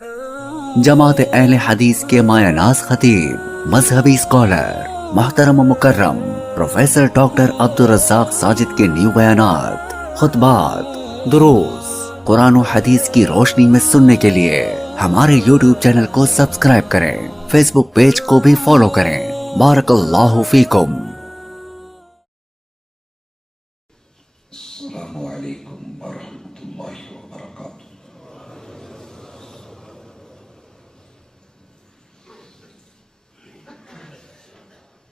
جماعت اہل حدیث کے مایہ ناز خطیب، مذہبی اسکالر، محترم و مکرم پروفیسر ڈاکٹر عبدالرزاق ساجد کے نیو بیانات، خطبات، دروس قرآن و حدیث کی روشنی میں سننے کے لیے ہمارے یوٹیوب چینل کو سبسکرائب کریں، فیس بک پیج کو بھی فالو کریں۔ بارک اللہ فیکم۔ السلام علیکم ورحمۃ اللہ وبرکاتہ۔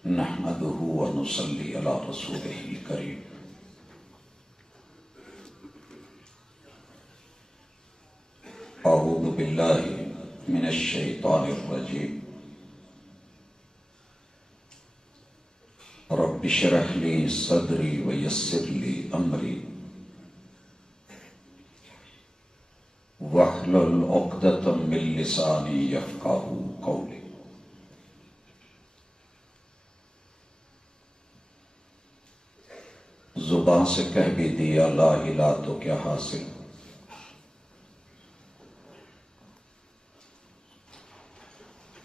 نحمده ونصلی علی رسوله الکریم۔ اعوذ باللہ من الشیطان الرجیم۔ رب اشرح لی صدری ویسر لی امری واحلل عقدۃ من لسانی یفقہوا قولی۔ زبان سے کہہ بھی دیا لا الہ تو کیا حاصل،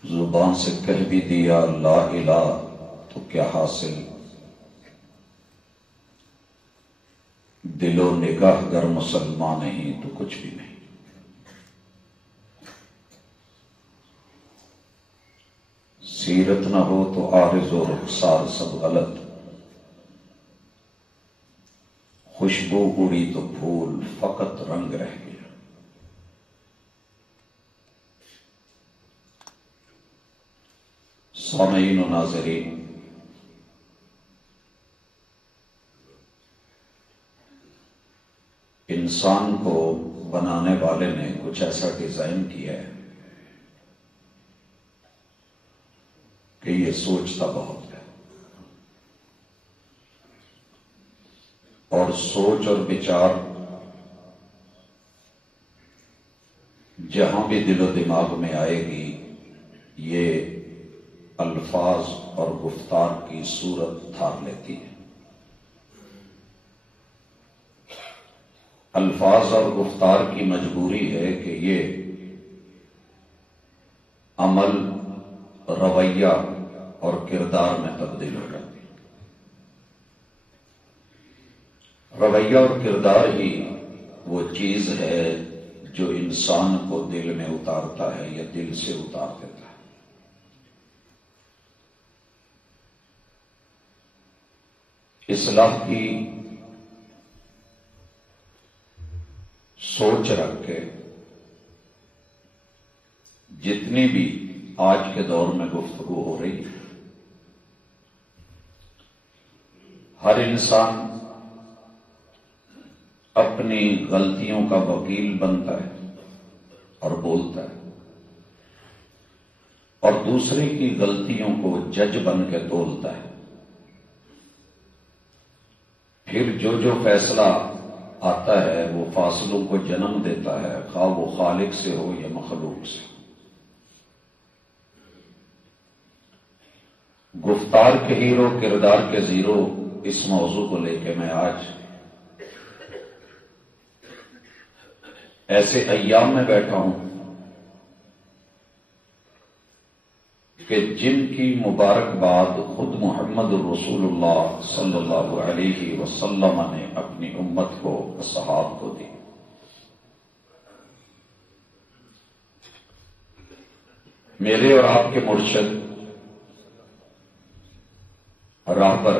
زبان سے کہہ بھی دیا لا الہ تو کیا حاصل، دل و نگاہ گر مسلمان نہیں تو کچھ بھی نہیں۔ سیرت نہ ہو تو عارض و رخسار سب غلط، خوشبو اڑی تو پھول فقط رنگ رہ گیا۔ سامعین و ناظرین، انسان کو بنانے والے نے کچھ ایسا ڈیزائن کیا ہے کہ یہ سوچتا بہت ہے، اور سوچ اور بچار جہاں بھی دل و دماغ میں آئے گی یہ الفاظ اور گفتار کی صورت دھار لیتی ہے۔ الفاظ اور گفتار کی مجبوری ہے کہ یہ عمل، رویہ اور کردار میں تبدیل ہو جاتی ہے۔ رویہ اور کردار ہی وہ چیز ہے جو انسان کو دل میں اتارتا ہے یا دل سے اتار دیتا ہے۔ اصلاح کی سوچ رکھ کے جتنی بھی آج کے دور میں گفتگو ہو رہی ہے، ہر انسان اپنی غلطیوں کا وکیل بنتا ہے اور بولتا ہے، اور دوسرے کی غلطیوں کو جج بن کے تولتا ہے۔ پھر جو فیصلہ آتا ہے وہ فاصلوں کو جنم دیتا ہے، خواہ وہ خالق سے ہو یا مخلوق سے۔ گفتار کے ہیرو، کردار کے زیرو، اس موضوع کو لے کے میں آج ایسے ایام میں بیٹھا ہوں کہ جن کی مبارکباد خود محمد رسول اللہ صلی اللہ علیہ وسلم نے اپنی امت کو، اصحاب کو دی۔ میرے اور آپ کے مرشد، راہبر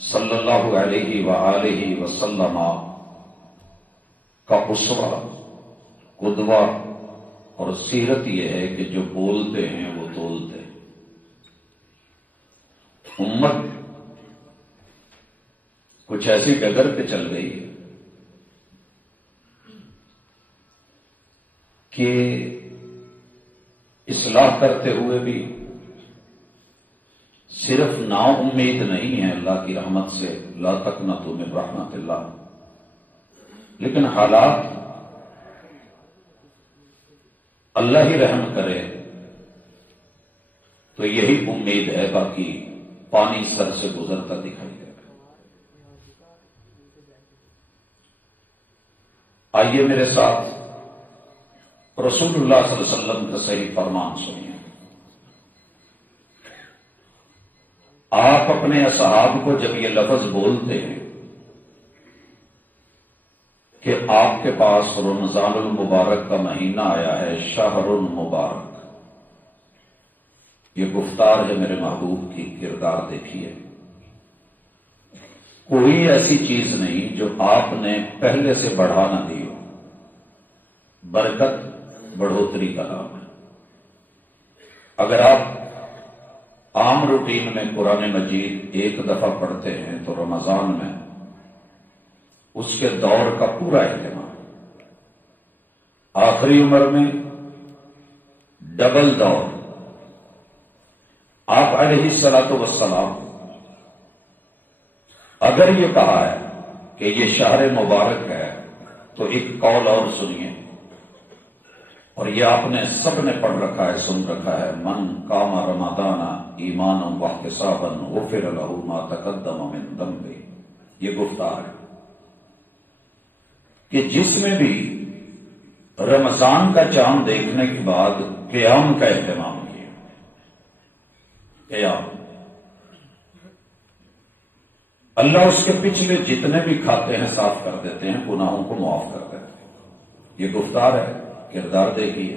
صلی اللہ علیہ وآلہ وسلم کا اسوہ، قدوہ اور سیرت یہ ہے کہ جو بولتے ہیں وہ تولتے ہیں۔ امت کچھ ایسی ڈگر پہ چل گئی ہے کہ اصلاح کرتے ہوئے بھی صرف نا امید نہیں ہے اللہ کی رحمت سے، لا تقنطوا من رحمت اللہ، لیکن حالات اللہ ہی رحم کرے تو یہی امید ہے، باقی پانی سر سے گزرتا دکھائی دے گا۔ آئیے میرے ساتھ رسول اللہ صلی اللہ علیہ وسلم کا صحیح فرمان سنیے. آپ اپنے اصحاب کو جب یہ لفظ بولتے ہیں کہ آپ کے پاس رمضان المبارک کا مہینہ آیا ہے، شہر المبارک، یہ گفتار ہے میرے محبوب کی. کردار دیکھیے، کوئی ایسی چیز نہیں جو آپ نے پہلے سے بڑھا نہ دی ہو. برکت بڑھوتری کا نام ہے. اگر آپ عام روٹین میں قرآن مجید ایک دفعہ پڑھتے ہیں تو رمضان میں اس کے دور کا پورا اہتمام، آخری عمر میں ڈبل دور. آپ علیہ الصلوۃ والسلام اگر یہ کہا ہے کہ یہ شہر مبارک ہے تو ایک قول اور سنیے، اور یہ آپ نے سب نے پڑھ رکھا ہے، سن رکھا ہے. من قام رمضان ایمانا واحتسابا غفر له ما تقدم من ذنبه. یہ گفتار ہے کہ جس میں بھی رمضان کا چاند دیکھنے کے بعد قیام کا اہتمام کیا. قیام، اللہ اس کے پچھلے جتنے بھی کھاتے ہیں صاف کر دیتے ہیں، گناہوں کو معاف کر دیتے ہیں. یہ گفتار ہے. کردار دیکھیے،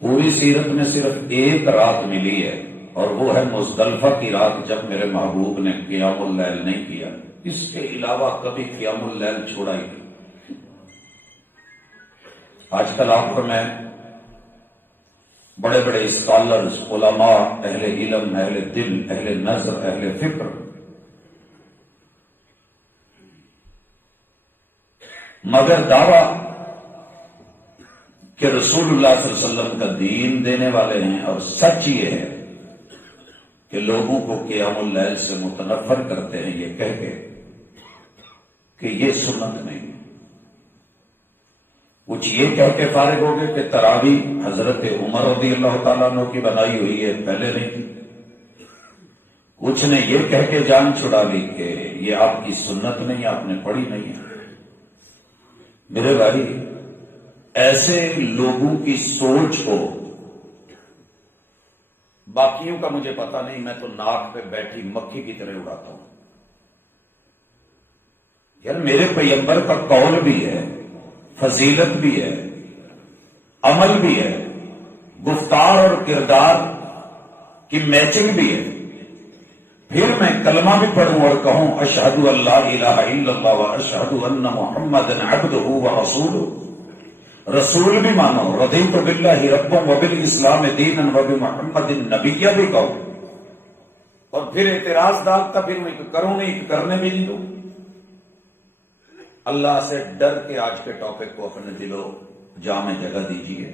پوری سیرت میں صرف ایک رات ملی ہے اور وہ ہے مزدلفہ کی رات جب میرے محبوب نے قیام اللیل نہیں کیا. اس کے علاوہ کبھی قیام اللیل چھوڑا ہی نہیں. آج کل آپ میں بڑے بڑے اسکالرز، علماء، اہل علم، اہل دل، اہل نظر، اہل فکر مگر دعویٰ کہ رسول اللہ صلی اللہ علیہ وسلم کا دین دینے والے ہیں، اور سچ یہ ہے کہ لوگوں کو قیام اللیل سے متنفر کرتے ہیں یہ کہہ کے کہ یہ سنت نہیں. کچھ یہ کہہ کے فارغ ہو گئے کہ تراویح حضرت عمر رضی اللہ تعالیٰ عنہ کی بنائی ہوئی ہے، پہلے نہیں تھی. کچھ نے یہ کہہ کے جان چھڑا لی کہ یہ آپ کی سنت نہیں، آپ نے پڑھی نہیں ہے. میرے بھائی، ایسے لوگوں کی سوچ کو، باقیوں کا مجھے پتا نہیں، میں تو ناک پہ بیٹھی مکھی کی طرح اڑاتا ہوں. یار میرے پیغمبر کا قول بھی ہے، فضیلت بھی ہے، عمل بھی ہے، گفتار اور کردار کی میچنگ بھی ہے. پھر میں کلمہ بھی پڑھوں اور کہوں اشہدو ان لا الہ الا اللہ و اشہدو ان محمدا عبدہ و رسولہ. رسول بھی مانو، رضیت باللہ ربا وبالاسلام دینا وبمحمد نبیہ بھی کہو. اور پھر اعتراض ڈالتا پھر میں کروں نہیں، کرنے بھی نہیں دوں. اللہ سے ڈر کے آج کے ٹاپک کو اپنے دل و جاں میں جگہ دیجیے.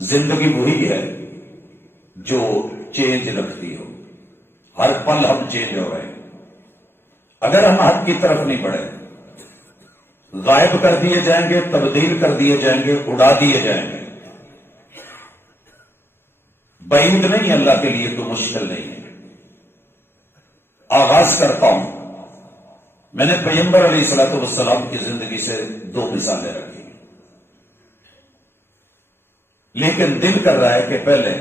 زندگی وہی ہے جو چینج رکھتی ہو. ہر پل ہم چینج ہو رہے ہیں. اگر ہم حق کی طرف نہیں بڑھے، غائب کر دیے جائیں گے، تبدیل کر دیے جائیں گے، اڑا دیے جائیں گے. بعید نہیں، اللہ کے لیے تو مشکل نہیں ہے. آغاز کرتا ہوں. میں نے پیغمبر علیہ الصلوۃ والسلام کی زندگی سے 2 مثالیں رکھی، لیکن دل کر رہا ہے کہ پہلے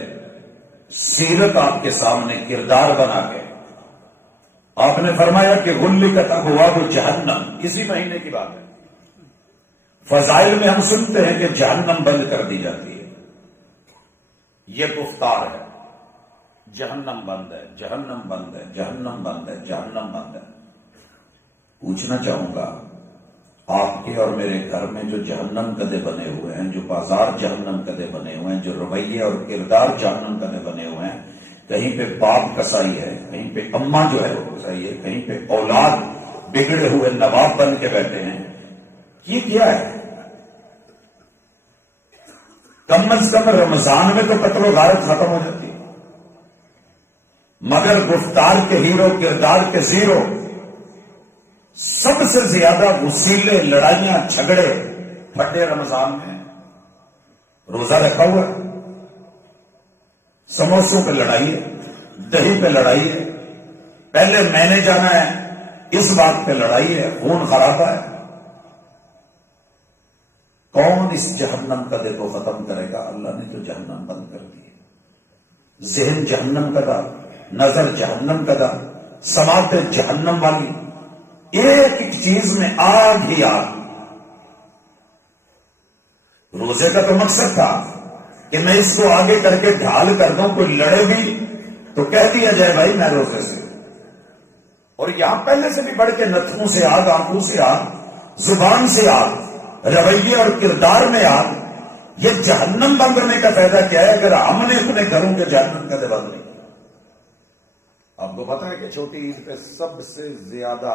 سیرت آپ کے سامنے کردار بنا کے. آپ نے فرمایا کہ غلقت ابواب جہنم، اسی مہینے کی بات ہے. فضائل میں ہم سنتے ہیں کہ جہنم بند کر دی جاتی ہے. یہ گفتار ہے، جہنم بند ہے، جہنم بند ہے، جہنم بند ہے، جہنم بند ہے. پوچھنا چاہوں گا، آپ کے اور میرے گھر میں جو جہنم کدے بنے ہوئے ہیں، جو بازار جہنم کدے بنے ہوئے ہیں، جو رویے اور کردار جہنم کدے بنے ہوئے ہیں، کہیں پہ باپ کسائی ہے، کہیں پہ اماں جو ہے وہ کسائی ہے، کہیں پہ اولاد بگڑے ہوئے نواب بن کے بیٹھے ہیں. یہ کیا ہے؟ کم از کم رمضان میں تو قتل و غارت ختم ہو جاتی ہے، مگر گفتار کے ہیرو، کردار کے زیرو، سب سے زیادہ وسیلے، لڑائیاں، جھگڑے پھٹے رمضان میں. روزہ رکھا ہوا ہے، سموسوں پہ لڑائی ہے، دہی پہ لڑائی ہے، پہلے میں نے جانا ہے، اس بات پہ لڑائی ہے، خون خرابہ ہے. کون اس جہنم کدے کو ختم کرے گا؟ اللہ نے تو جہنم بند کر دی، ذہن جہنم کدا، نظر جہنم کدا، سماعت جہنم والی، ایک ایک چیز میں آگ ہی آگ۔ روزے کا تو مقصد تھا کہ میں اس کو آگے کر کے ڈھال کر دوں، کوئی لڑے بھی تو کہہ دیا جائے بھائی میں روزے سے۔ اور یہاں پہلے سے بھی بڑھ کے نتنوں سے آگ، آنکھوں سے آگ، زبان سے آگ، رویے اور کردار میں آگ۔ یہ جہنم بند کرنے کا فائدہ کیا ہے اگر ہم نے اپنے گھروں کے جہنم کا بند نہیں کیا؟ آپ کو پتا ہے کہ چھوٹی عید پہ سب سے زیادہ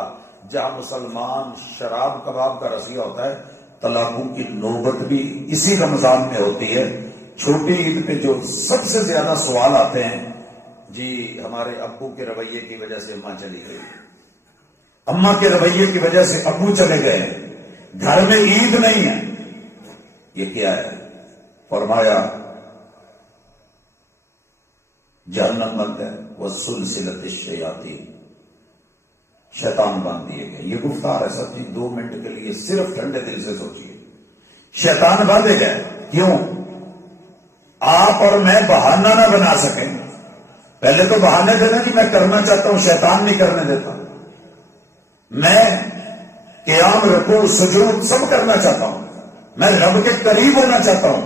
جہاں مسلمان شراب کباب کا رسیہ ہوتا ہے، طلاقوں کی نوبت بھی اسی رمضان میں ہوتی ہے۔ چھوٹی عید پہ جو سب سے زیادہ سوال آتے ہیں، جی ہمارے ابو کے رویے کی وجہ سے اماں چلی گئی، اماں کے رویے کی وجہ سے ابو چلے گئے، گھر میں عید نہیں ہے، یہ کیا ہے؟ فرمایا جہنم بند ہے، وسلسلۃ الشیاطین، شیطان باندھ دیے گئے۔ یہ گفتار ہے سب جی، 2 منٹ کے لیے صرف ٹھنڈے دل سے سوچیے، شیطان باندھے گئے۔ کیوں؟ آپ اور میں بہانہ نہ بنا سکیں۔ پہلے تو بہانے دینا کہ میں کرنا چاہتا ہوں، شیطان نہیں کرنے دیتا۔ میں قیام، رکوع، سجود سب کرنا چاہتا ہوں، میں رب کے قریب ہونا چاہتا ہوں،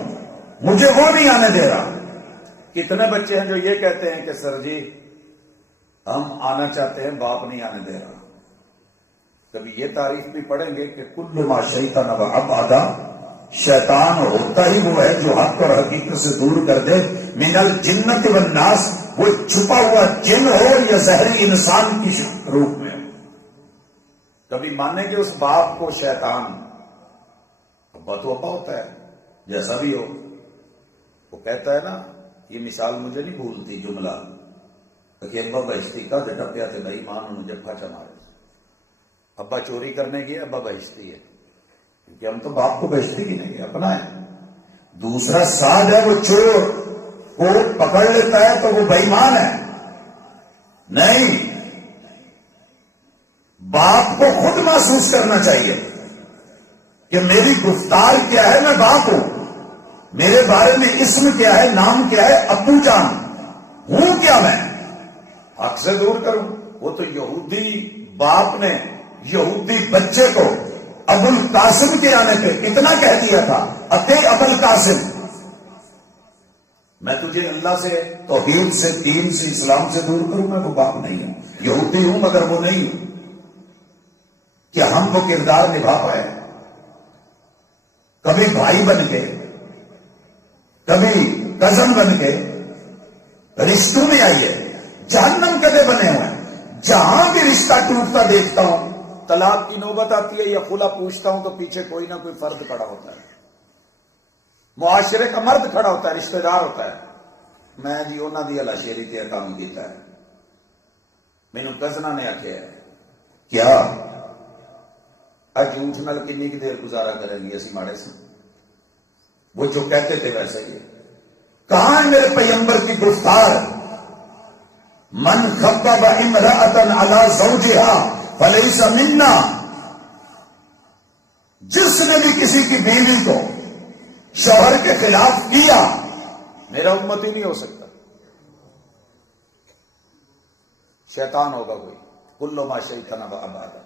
مجھے وہ نہیں آنے دے رہا۔ کتنے بچے ہیں جو یہ کہتے ہیں کہ سر جی ہم آنا چاہتے ہیں، باپ نہیں آنے دے رہا۔ کبھی یہ تعریف بھی پڑھیں گے کہ کل ما شیطان و ابعدا، شیطان ہوتا ہی وہ ہے جو حق اور حقیقت سے دور کر دے۔ من الجنت والناس، وہ چھپا ہوا جن ہو یا ظاہری انسان کی روپ میں ہو۔ کبھی مانیں کہ اس باپ کو شیطان، ابا تو ابا ہوتا ہے جیسا بھی ہو، وہ کہتا ہے نا، یہ مثال مجھے نہیں بھولتی جملہ کہ ابا بہشتی کا ڈپیا تھے بھائی مان انہوں جب چمارے، ابا چوری کرنے گیا، ابا بہشتی ہے، کیونکہ ہم تو باپ کو بہشتی کی نہیں گئے، اپنا ہے۔ دوسرا ساتھ ہے وہ چور کو پکڑ لیتا ہے تو وہ بے ایمان ہے، نہیں، باپ کو خود محسوس کرنا چاہیے کہ میری گفتار کیا ہے، میں باپ ہوں، میرے بارے میں اسم کیا ہے، نام کیا ہے، ابو جان ہوں کیا میں، حق سے دور کروں۔ وہ تو یہودی باپ نے یہودی بچے کو ابو القاسم کے آنے پہ اتنا کہہ دیا تھا، اتے ابو القاسم، میں تجھے اللہ سے، توحید سے، دین سے، اسلام سے دور کروں، میں وہ باپ نہیں ہوں، یہودی ہوں مگر وہ نہیں ہوں۔ کیا ہم وہ کردار نبھا پائے؟ کبھی بھائی بن کے، کبھی کزن بن کے رشتوں میں آئیے، جہنم کدے بنے ہوئے ہیں۔ جہاں بھی رشتہ ٹوٹتا دیکھتا ہوں، طلاق کی نوبت آتی ہے یا خلا پوچھتا ہوں تو پیچھے کوئی نہ کوئی فرد کھڑا ہوتا ہے، معاشرے کا مرد کھڑا ہوتا ہے، رشتہ دار ہوتا ہے، میں جی انہوں دی اللہ شیری تے کام کیتا ہے، مینوں کزنا نے آکھیا ہے، کیا جھوٹ نال کنی کی دیر گزارا کریں گی اسی ماڑے سے؟ وہ جو کہتے تھے ویسے ہی۔ کہاں ہے میرے پیغمبر کی گفتار؟ من خطب امرأة علی زوجها فلیس منا، جس نے بھی کسی کی بیوی کو شوہر کے خلاف کیا میرا امتی نہیں ہو سکتا، شیطان ہوگا کوئی۔ کل ما شیطان و ابعدا۔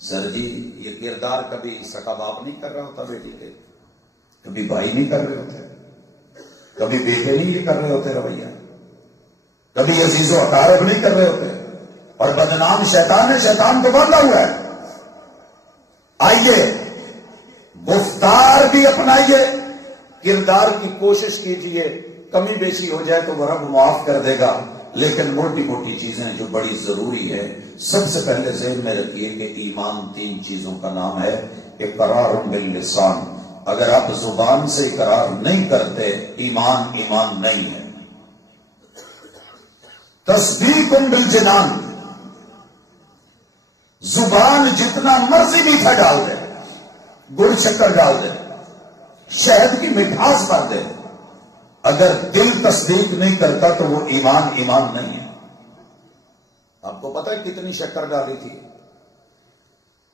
سر جی یہ کردار کبھی سکا باپ نہیں کر رہا ہوتا بیٹی کے، کبھی بھائی نہیں کر رہے ہوتے، کبھی بیٹے نہیں یہ کر رہے ہوتے رویہ، کبھی عزیز و اقارب نہیں کر رہے ہوتے، اور بدنام شیطان ہے، شیطان تو باندھا ہوا ہے۔ آئیے گفتار بھی اپنائیے، کردار کی کوشش کیجئے، کمی بیشی ہو جائے تو وہ رب معاف کر دے گا، لیکن موٹی موٹی چیزیں جو بڑی ضروری ہے، سب سے پہلے ذہن میں رکھیے کہ ایمان 3 چیزوں کا نام ہے۔ اقرار باللسان، اگر آپ زبان سے اقرار نہیں کرتے ایمان نہیں ہے۔ تصدیق بالجنان، زبان جتنا مرضی میٹھا ڈال دے، گڑ شکر ڈال دے، شہد کی مٹھاس بھر دے، اگر دل تصدیق نہیں کرتا تو وہ ایمان نہیں ہے۔ آپ کو پتہ ہے کتنی شکر ڈالی تھی؟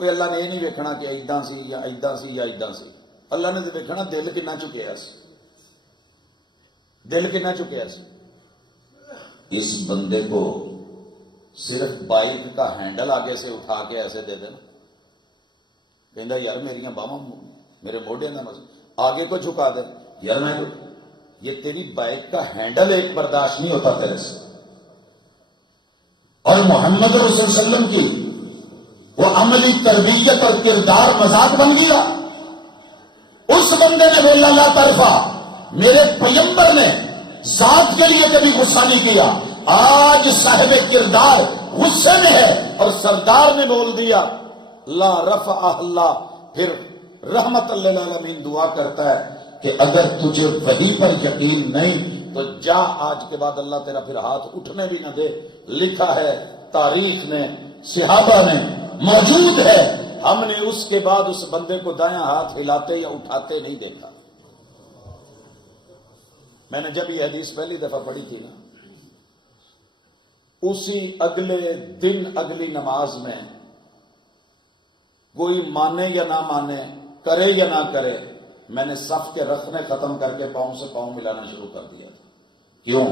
کوئی اللہ نے یہ نہیں ویکھنا کہ ایداں سی یا ایداں سی یا ایداں سی، اللہ نے تو ویکھنا دل کنا چکیا سی، دل کنا چکیا سی۔ اس بندے کو صرف بائک کا ہینڈل آگے سے اٹھا کے ایسے دے دینا، کہندا یار میریاں باہاں میرے موڈے کا مسئلہ، آگے کو جھکا دے، یار میں یہ تیری بائک کا ہینڈل ایک برداشت نہیں ہوتا تیرے سے۔ اور محمد رسول صلی اللہ علیہ وسلم کی وہ عملی تربیت اور کردار مذاق بن گیا۔ اس بندے نے بولا لا ترفع، میرے پیغمبر نے ذات کے لیے کبھی غصہ نہیں کیا، آج صاحب کردار غصے میں ہے اور سردار نے بول دیا لا رفع اللہ، پھر رحمت للعالمین دعا کرتا ہے کہ اگر تجھے وحی پر یقین نہیں تو جا، آج کے بعد اللہ تیرا پھر ہاتھ اٹھنے بھی نہ دے۔ لکھا ہے تاریخ نے، صحابہ نے، موجود ہے، ہم نے اس کے بعد اس بندے کو دایاں ہاتھ ہلاتے یا اٹھاتے نہیں دیکھا۔ میں نے جب یہ حدیث پہلی دفعہ پڑھی تھی نا، اسی اگلے دن اگلی نماز میں کوئی مانے یا نہ مانے، کرے یا نہ کرے، میں نے صف کے رکھنے ختم کر کے پاؤں سے پاؤں ملانا شروع کر دیا تھا۔ کیوں؟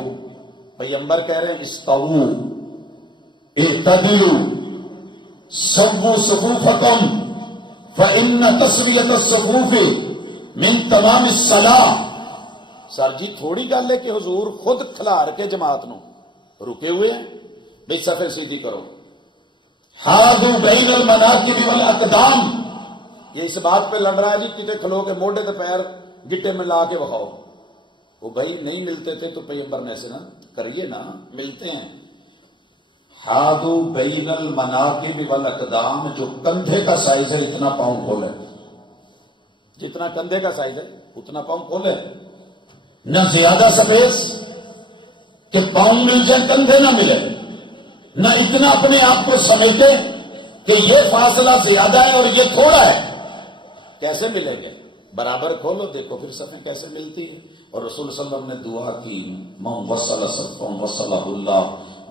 پیغمبر کہہ رہے ہیں استووا اعتدلوا سووا صفوفکم فإن تسویۃ الصفوف من تمام الصلاۃ۔ سر جی تھوڑی گل ہے کہ حضور خود کھلار کے جماعت نو رکے ہوئے ہیں بھئی صفیں سیدھی کرو۔ حاذوا بین المناکب والاقدام، یہ اس بات پہ لڑ رہا ہے جی کتے کھلو کے موڈے کے پیر گٹے میں لا کے بخاؤ۔ وہ بھائی نہیں ملتے تھے تو پیغمبر نے ایسے نا کریے نا، ملتے ہیں۔ حاذوا بین المناکب والاقدام، جو کندھے کا سائز ہے اتنا پاؤں کھولے، جتنا کندھے کا سائز ہے اتنا پاؤں کھولے، نہ زیادہ سپیس کہ پاؤں مل جائے کندھے نہ ملے، نہ اتنا اپنے آپ کو سمیٹے کہ یہ فاصلہ زیادہ ہے اور یہ تھوڑا ہے۔ کیسے ملیں گے؟ برابر کھولو، دیکھو پھر صفیں کیسے ملتی ہیں۔ اور رسول صلی اللہ علیہ وسلم نے دعا کی من وصل صفا وصلہ اللہ،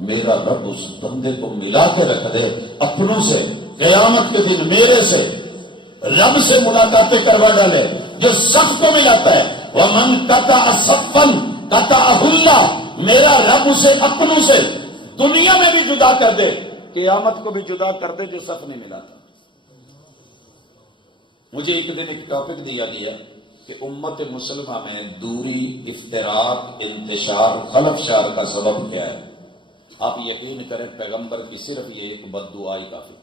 میرا رب اس بندے کو ملا کے رکھ دے اپنوں سے، قیامت کے دن میرے سے رب سے ملاقاتیں کروا ڈالے جو صف کو ملاتا ہے۔ ومن قطع صفا قطعہ اللہ، میرا رب اسے اپنوں سے دنیا میں بھی جدا کر دے، قیامت کو بھی جدا کر دے جو صف نہیں ملاتا۔ مجھے ایک دن ایک ٹاپک دیا گیا کہ امت مسلمہ میں دوری، افتراق، انتشار، خلفشار کا سبب کیا ہے؟ آپ یقین کریں پیغمبر کی صرف یہ ایک بد دعا ہی کافی،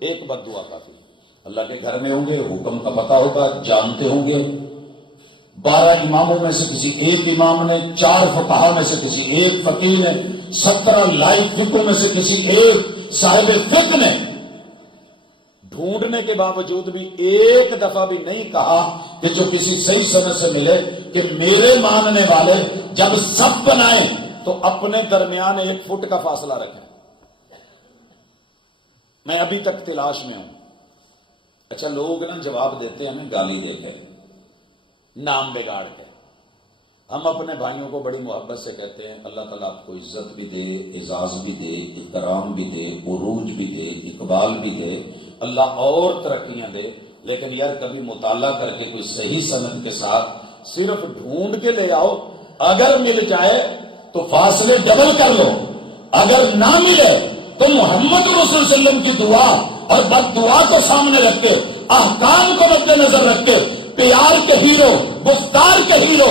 ایک بد دعا کافی۔ اللہ کے گھر میں ہوں گے، حکم کا پتہ ہوگا، جانتے ہوں گے، 12 اماموں میں سے کسی ایک امام نے، 4 فقہا میں سے کسی ایک فقیہ نے، 17 لائق فقہ میں سے کسی ایک صاحب فقہ نے، ڈھونڈنے کے باوجود بھی ایک دفعہ بھی نہیں کہا کہ جو کسی صحیح سند سے ملے کہ میرے ماننے والے جب سب بنائیں تو اپنے درمیان 1 فٹ کا فاصلہ رکھیں۔ میں ابھی تک تلاش میں ہوں۔ اچھا لوگ نا جواب دیتے ہیں نا گالی دے کے، نام بگاڑ کے۔ ہم اپنے بھائیوں کو بڑی محبت سے کہتے ہیں اللہ تعالیٰ آپ کو عزت بھی دے، اعزاز بھی دے، احترام بھی دے، عروج بھی دے، اقبال بھی دے، اللہ اور ترقیاں دے۔ لیکن یار کبھی مطالعہ کر کے کوئی صحیح سند کے ساتھ صرف ڈھونڈ کے لے آؤ، اگر مل جائے تو فاصلے ڈبل کر لو، اگر نہ ملے تو محمد رسول صلی اللہ علیہ وسلم کی دعا اور بد دعا کو سامنے رکھ کے، احکام کو مد نظر رکھ کے، پیار کے ہیرو، گفتار کے ہیرو،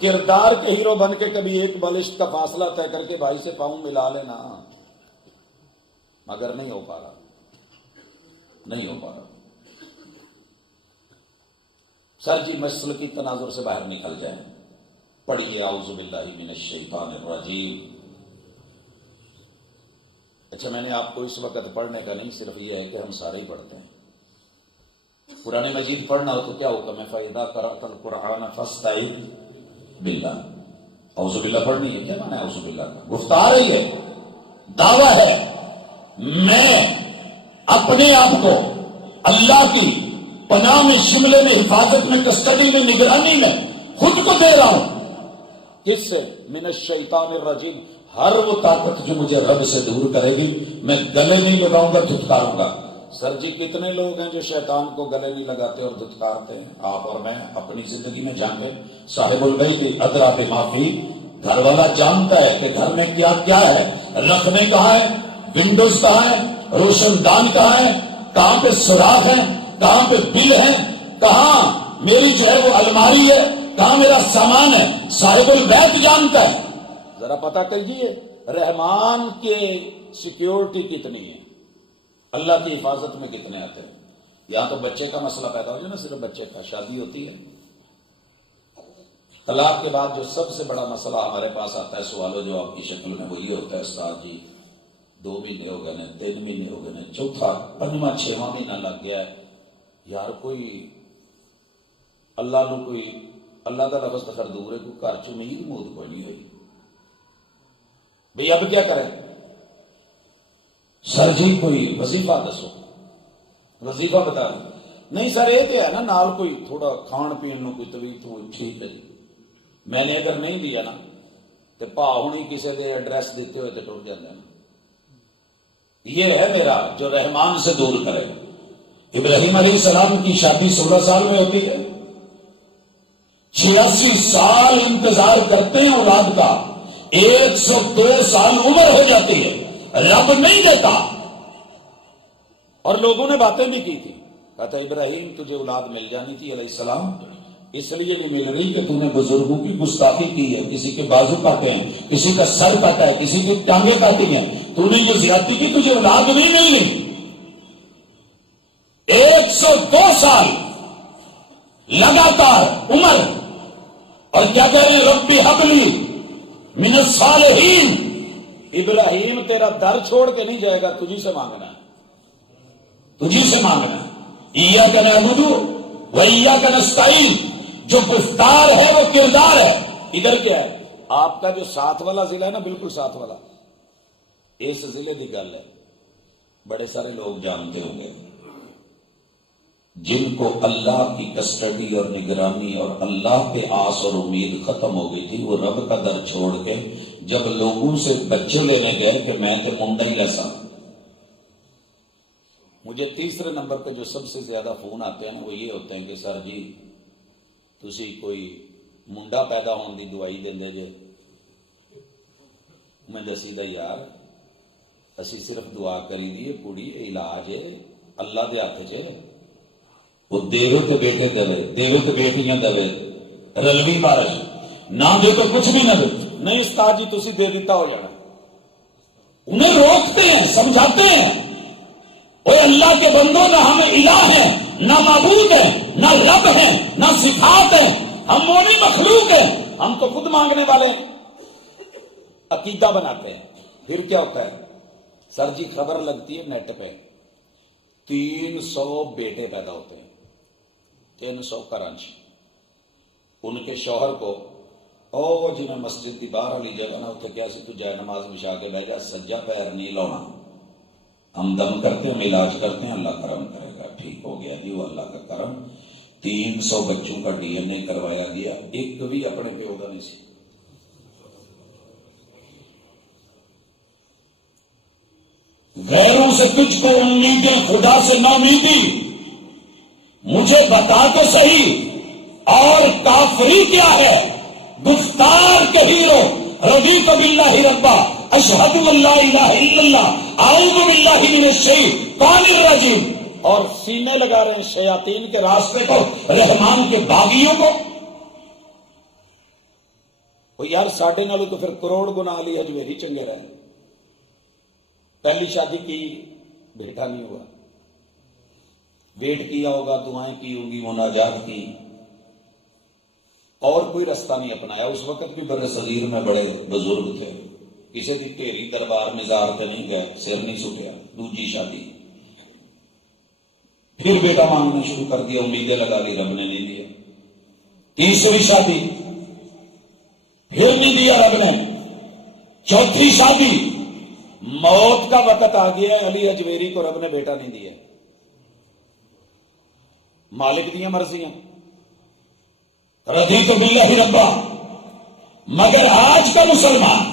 کردار کے ہیرو بن کے کبھی ایک بالشت کا فاصلہ طے کر کے بھائی سے پاؤں ملا لینا، مگر نہیں ہو پا رہا، نہیں ہو پا رہا۔ سر جی مسئلہ کی تناظر سے باہر نکل جائیں، پڑھیے اعوذ باللہ من الشیطان الرجیم۔ اچھا میں نے آپ کو اس وقت پڑھنے کا نہیں، صرف یہ ہے کہ ہم سارے ہی پڑھتے ہیں۔ قرآن مجید پڑھنا ہو تو کیا حکم ہے؟ فَإِذَا قَرَأْتَ الْقُرْآنَ فَاسْتَعِذْ بِاللَّهِ، اعوذ باللہ پڑھنی ہے۔ کیا معنی ہے اعوذ باللہ کا؟ گفتار ہے، یہ دعویٰ ہے، میں اپنے آپ کو اللہ کی پناہ میں، شملے میں، حفاظت میں، کسٹڈی میں، نگرانی میں خود کو دے رہا ہوں۔ کس سے؟ من الشیطان الرجیم، ہر وہ طاقت جو مجھے رب سے دور کرے گی میں گلے نہیں لگاؤں گا، دھتکاروں گا۔ سر جی کتنے لوگ ہیں جو شیطان کو گلے نہیں لگاتے اور دھتکارتے ہیں؟ آپ اور میں اپنی زندگی میں جانتے ہیں۔ صاحب البیت ادریٰ بما فی، گھر والا جانتا ہے کہ گھر میں کیا کیا ہے، رکھنے کہاں ہے، ونڈوز کہاں ہے، روشن دان کہاں ہے، کہاں پہ سوراخ ہے، کہاں پہ بل ہے، کہاں میری جو ہے وہ الماری ہے، کہاں میرا سامان ہے، صاحب البیت جانتا ہے۔ ذرا پتہ کریے رحمان کے سیکیورٹی کتنی ہے، اللہ کی حفاظت میں کتنے آتے ہیں۔ یہاں تو بچے کا مسئلہ پیدا ہو جائے نا، صرف بچے کا، شادی ہوتی ہے، طلاق کے بعد جو سب سے بڑا مسئلہ ہمارے پاس آتا ہے سوال و جواب کی شکل میں، وہ یہ ہوتا ہے استاد جی 2 مہینے ہو گئے ہیں، 3 مہینے ہو گئے ہیں، چوتھا 5واں 6واں مہینہ لگ گیا ہے، یار کوئی اللہ نو کوئی اللہ کا لفظ تخر دور ہے، کوئی گھر چمید موت کوئی نہیں ہوئی، بھئی اب کیا کریں؟ سر جی کوئی وظیفہ دسو، وظیفہ بتا دیں۔ نہیں سر یہ تو ہے نا نال کوئی تھوڑا کھان پین نو کوئی تویت ہوئی، ٹھیک ہے جی، میں نے اگر نہیں دیا نا تو پا ہونی کسی دے ایڈریس دیتے ہوئے تو ٹوٹ جاتے ہیں۔ یہ ہے میرا جو رحمان سے دور کرے۔ ابراہیم علیہ السلام کی شادی 16 سال میں ہوتی ہے، 86 سال انتظار کرتے ہیں اولاد کا، 102 سال عمر ہو جاتی ہے، رب نہیں دیتا، اور لوگوں نے باتیں بھی کی تھی، کہتا ابراہیم تجھے اولاد مل جانی تھی علیہ السلام، اس لیے نہیں مل رہی کہ تو نے بزرگوں کی گستاخی کی ہے، کسی کے بازو کاٹے ہیں، کسی کا سر کاٹا ہے، کسی کی ٹانگیں کاٹی ہیں، تو نے یہ زیادتی کی، تجھے اولاد نہیں ملی۔ 102 سال لگاتار عمر، اور کیا کہہ رہے ہیں ربی حبلی من الصالحین، ابراہیم تیرا در چھوڑ کے نہیں جائے گا، تجھی سے مانگنا ہے، تجھی سے مانگنا ہے۔ ایاک نعبد و ایاک نستعین، جو گفتار ہے وہ کردار ہے۔ ادھر کیا ہے آپ کا جو ساتھ والا ضلع ہے نا، بالکل ساتھ والا، اس ضلع کی گل ہے، بڑے سارے لوگ جانتے ہوں گے جن کو اللہ کی کسٹڈی اور نگرانی اور اللہ پہ آس اور امید ختم ہو گئی تھی، وہ رب کا در چھوڑ کے جب لوگوں سے بچے لینے گئے کہ میں تو منڈا ہی لسا۔ مجھے تیسرے نمبر پہ جو سب سے زیادہ فون آتے ہیں وہ یہ ہوتے ہیں کہ سر جی تسی کوئی منڈا پیدا ہونے کی دوائی دے جے، میں دسی دا یار اسی صرف دعا کری دی، کڑی علاج ہے اللہ دے ہاتھ چ، وہ دیوے تو بیٹے دے، دیوے تو بیٹیاں دے، رلوی بارش نہ دے تو کچھ بھی نہ دے، نہیں استاد جی تسی دے دیتا ہو جانا۔ انہیں روکتے ہیں، سمجھاتے ہیں، اور اللہ کے بندوں نہ ہم الہ ہیں، نہ معبود ہیں، نہ رب ہیں، نہ صفات ہیں، ہم مونی مخلوق ہیں، ہم تو خود مانگنے والے ہیں۔ عقیدہ بناتے ہیں، پھر کیا ہوتا ہے سر جی خبر لگتی ہے نیٹ پہ 300 بیٹے پیدا ہوتے ہیں، 300 کرنچ، ان کے شوہر کو او جی میں مسجد کی باہر والی جگہ نا اتنے کیا سی تو جائے نماز بچھا کے بہ جا، سجا پیر نہیں لاؤنا، ہم دم کرتے ہیں، ہم علاج کرتے ہیں، اللہ کرم کرے گا، ٹھیک ہو گیا جی، وہ اللہ کا کرم۔ 300 بچوں کا ڈی این اے کروایا گیا، ایک بھی اپنے پیو کا نہیں سی۔ غیروں سے تجھ کو امیدیں، خدا سے نہ امیدی، مجھے بتا تو صحیح اور کافری کیا ہے؟ گفتار کے ہیرو، رضیت باللہ ربا، اشہد ان لا الہ الا اللہ، اعوذ باللہ من الشیطان الرجیم، اور سینے لگا رہے ہیں شیاطین کے راستے کو، رحمان کے باغیوں کو۔ وہ یار ساڑھے نالوں تو پھر کروڑ گنا علی حجویری چنگے رہے، پہلی شادی کی بیٹا نہیں ہوا، ویٹ کیا ہوگا، دعائیں کی ہوگی، مناجات کی، اور کوئی رستہ نہیں اپنایا۔ اس وقت بھی بر صغیر میں بڑے بزرگ تھے، کسی کی ٹھیری دربار مزار پہ نہیں گئے، سر نہیں سکیا۔ دوسری شادی، پھر بیٹا مانگنا شروع کر دیا، امیدیں لگا دی، رب نے نہیں دیا۔ تیسری شادی، پھر نہیں دیا رب نے۔ چوتھی شادی، موت کا وقت آ گیا، علی حجویری کو رب نے بیٹا نہیں دیا۔ مالک دیا مرضیاں، رضیت باللہ ربا، مگر آج کا مسلمان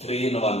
3 in 1।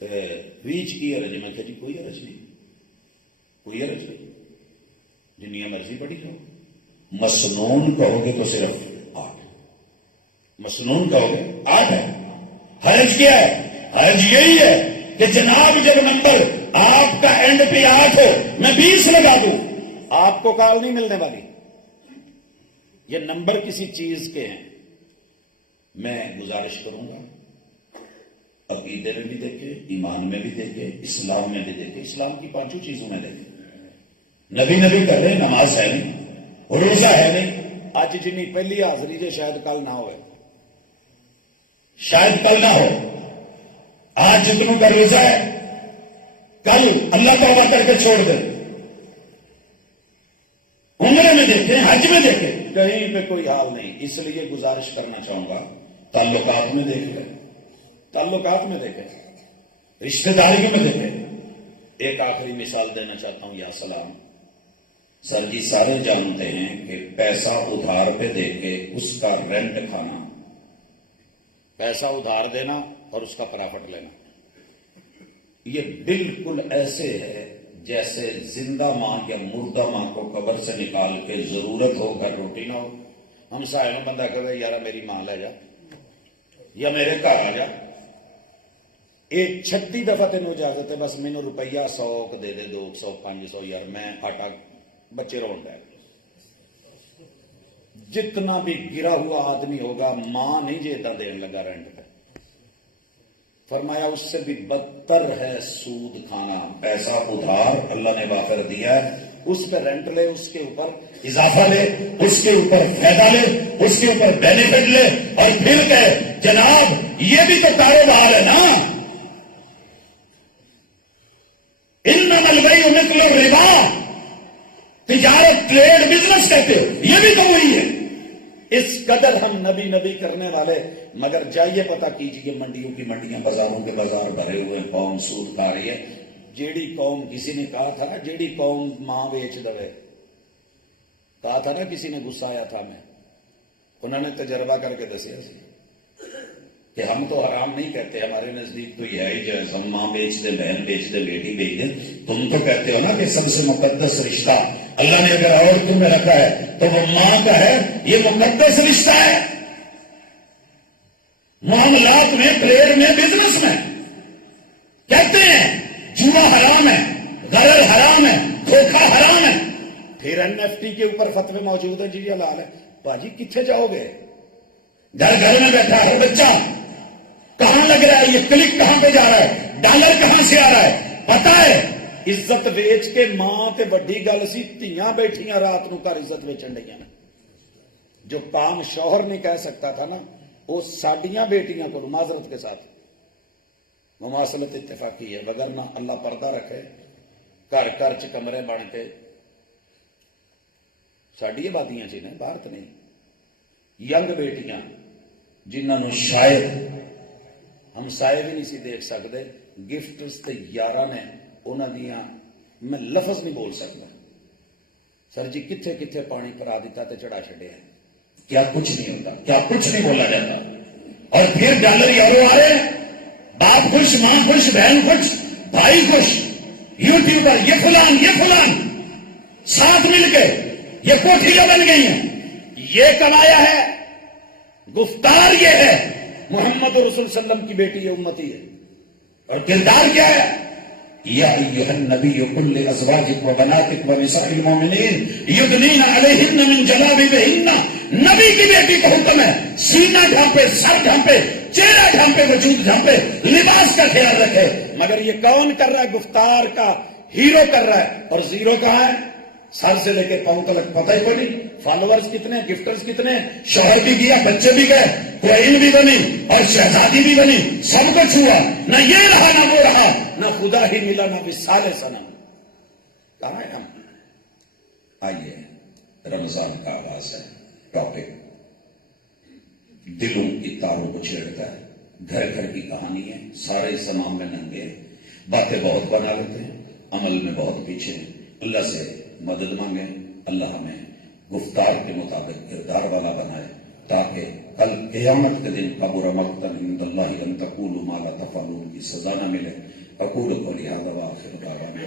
ویچ کی حرج؟ میں کہ جی کوئی حرج نہیں، کوئی حرج نہیں، جنیا مرضی پڑھی جاؤ۔ مسنون کہو گے تو صرف 8، مسنون کہو گے 8 ہے۔ حرج کیا ہے؟ حرج یہی ہے کہ جناب جب نمبر آپ کا اینڈ پہ 8 ہو، میں 20 لگا دوں، آپ کو کال نہیں ملنے والی۔ یہ نمبر کسی چیز کے ہیں۔ میں گزارش کروں گا عقیدے میں بھی دیکھے، ایمان میں بھی دیکھے، اسلام میں بھی دیکھے، اسلام کی 5 چیزوں میں دیکھے۔ نبی کر رہے، نماز ہے نہیں، روزہ ہے نہیں، اج جنی پہلی حاضری جے شاید کل نہ ہوئے، شاید کل نہ ہو۔ آج جتنوں کا روزہ ہے، کل اللہ توبہ کر کے چھوڑ دے۔ عمرے میں دیکھیں، حج میں دیکھیں، کہیں پہ کوئی حال نہیں۔ اس لیے گزارش کرنا چاہوں گا، تعلقات میں دیکھ لیں، تعلقات میں دیکھیں، رشتہ داریوں میں دیکھیں۔ ایک آخری مثال دینا چاہتا ہوں، یا سلام سر جی، سارے جانتے ہیں کہ پیسہ ادھار پہ دے کے اس کا رینٹ کھانا، پیسہ ادھار دینا اور اس کا پرافٹ لینا، یہ بالکل ایسے ہے جیسے زندہ ماں یا مردہ ماں کو قبر سے نکال کے ضرورت ہو، گھر روٹی نہ ہو، ہم سائے میں بندہ کہے یار میری ماں لے جا یا میرے گھر آ جا، ایک 36 دفعہ تین اجازت ہے، بس مینو روپیہ 100 دے دے، 200 500، یار میں آٹا بچے رون رہا۔ جتنا بھی گرا ہوا آدمی ہوگا، ماں نہیں جیتا دین لگا رینٹ پہ۔ فرمایا اس سے بھی بدتر ہے سود کھانا، پیسہ ادھار اللہ نے واقع دیا ہے، اس پہ رینٹ لے، اس کے اوپر اضافہ لے، اس کے اوپر فائدہ لے، اس کے اوپر بینیفٹ لے، اور پھر کہے جناب یہ بھی تو کاروبار ہے نا، انما البیع مثل الربا، تجارت ٹریڈ بزنس کہتے ہو، یہ بھی تو وہی ہے۔ اس قدر ہم نبی کرنے والے، مگر جائیے پتہ کیجئے منڈیوں کی منڈیاں، بازاروں کے بازار بھرے ہوئے، قوم سود کھا رہی ہے۔ جیڑی قوم، کسی نے کہا تھا نا جیڑی قوم ماں بیچ دوے، کہا تھا نا کسی نے، غصہ آیا تھا میں، انہوں نے تجربہ کر کے دسیا سی کہ ہم تو حرام نہیں کہتے، ہمارے نزدیک تو یہ ہے جیسے ہم ماں بیچ دے، بہن بیچ دے، بیٹی بیچ دے، تم تو کہتے ہو نا کہ سب سے مقدس رشتہ اللہ نے اگر عورتوں میں رکھا ہے تو وہ ماں کا ہے، یہ مقدس رشتہ ہے۔ معاملات میں، ٹریڈ میں، بزنس میں کہتے ہیں جوا حرام ہے، غرر حرام ہے، دھوکہ حرام ہے، پھر NFT کے اوپر فتوے موجود ہیں جی حلال ہے۔ باجی کتنے جاؤ گے؟ گھر میں بیٹھا ہر بچہ کہاں لگ رہا ہے، یہ کلک کہاں پہ جا رہا ہے، ڈالر کہاں سے آ رہا ہے، پتا ہے۔ عزت ویچ کے ماں تے وڈی گل سی، تیاں بیٹھیاں رات نو گھر عزت ویچن ڈیاں، جو کام شوہر نہیں کہہ سکتا تھا نا، وہ ساڈیاں بیٹیاں کو، معذرت کے ساتھ مماثلت اتفاقی ہے، وگرنہ اللہ پردہ رکھے، گھر گھر چ کمرے بن کے ساڈی آبادیاں چ نے، باہر تو نہیں، ینگ بیٹیاں جنہوں شاید ہم سائے بھی نہیں سی دیکھ سکتے، گفٹس تے یاراں نے انہاں دیاں، میں لفظ نہیں بول سکتا، سر جی کتھے کتھے پانی پرا دیتا تے چڑھا چھڑیا، کیا کچھ نہیں ہوتا، کیا کچھ نہیں بولا جاتا، اور پھر ڈالر یارو آ رہے، باپ خوش، ماں خوش، بہن خوش، بھائی خوش، یوٹیوبر یہ فلان ساتھ مل کے یہ کوٹھیاں بن گئی ہیں، یہ کمایا ہے، گفتار یہ ہے محمد رسول وسلم کی بیٹی ہے، امتی ہے، اور کردار کیا ہے، یا ایھا النبی قل لازواجک و بناتک و نساء المؤمنین یدنین علیہن من جلابیبہن، نبی کی بیٹی کا حکم ہے سینہ ڈھانپے، سر ڈھانپے، چہرہ ڈھانپے، وجود ڈھانپے، لباس کا خیال رکھے، مگر یہ کون کر رہا ہے؟ گفتار کا ہیرو کر رہا ہے، اور زیرو کہاں ہے؟ سر سے لے کے پاؤں تک پتہ ہی پڑی، فالوورز کتنے، گفٹرز کتنے، شوہر بھی گیا، بچے بھی گئے، کوئین بھی بنی اور شہزادی بھی بنی، سب کچھ ہوا، نہ یہ رہا نہ وہ رہا، نہ خدا ہی ملا نہ وصال صنم۔ کہاں ہے ہم؟ آئیے، رمضان کا آغاز ہے، ٹاپک دلوں کی تاروں کو چھیڑتا ہے، گھر گھر کی کہانی ہے، سارے زمام میں ننگے ہیں، باتیں بہت بنا لیتے ہیں، عمل میں بہت پیچھے ہیں۔ اللہ سے مدد مانگیں، اللہ ہمیں گفتار کے مطابق کردار والا بنائے، تاکہ کل قیامت کے دن قبر مقتن عند اللہ ان تقولوا ما لا تفعلون کی سزا نہ ملے. اقول قولی ھذا واخر دعوانا